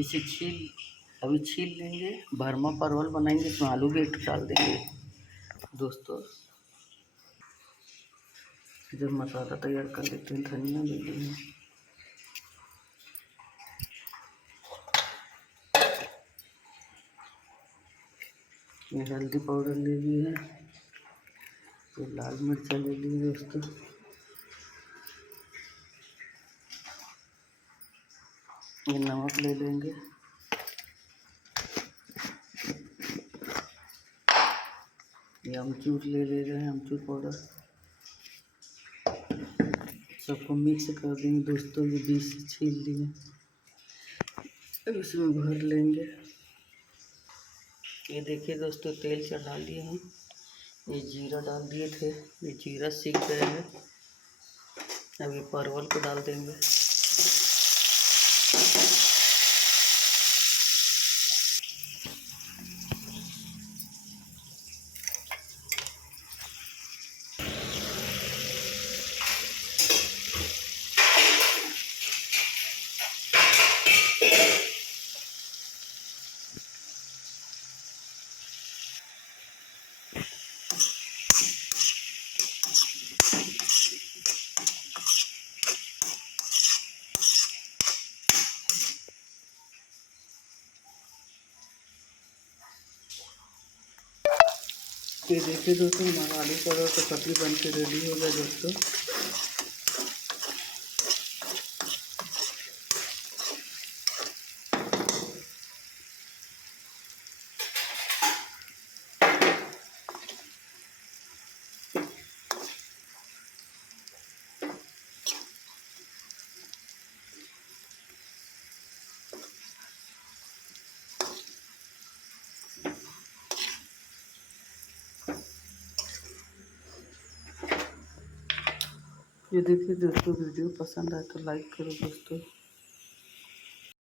इसे अभी छील लेंगे। भरमा परवल बनाएंगे, इसमें आलू भी डाल देंगे दोस्तों। जब मसाला तैयार कर लेते हैं, धनिया ले लेंगे, ये हल्दी पाउडर ले लिए, ये लाल मिर्चा ले लिए दोस्तों, ये नमक ले लेंगे, ये अमचूर ले रहे हैं, अमचूर पाउडर। सबको मिक्स कर देंगे दोस्तों। ये बीच से छील लिए, अब इसमें भर लेंगे। ये देखिए दोस्तों, तेल चढ़ा लिए हैं, ये जीरा डाल दिए थे, ये जीरा सीख गए हैं। अभी परवल को डाल देंगे। ये देखिए दोस्तों, हमारा आलू परवल का सब्जी बन के रेडी हो गया दोस्तों। ये देखिए दोस्तों, वीडियो पसंद आए तो लाइक करो दोस्तों।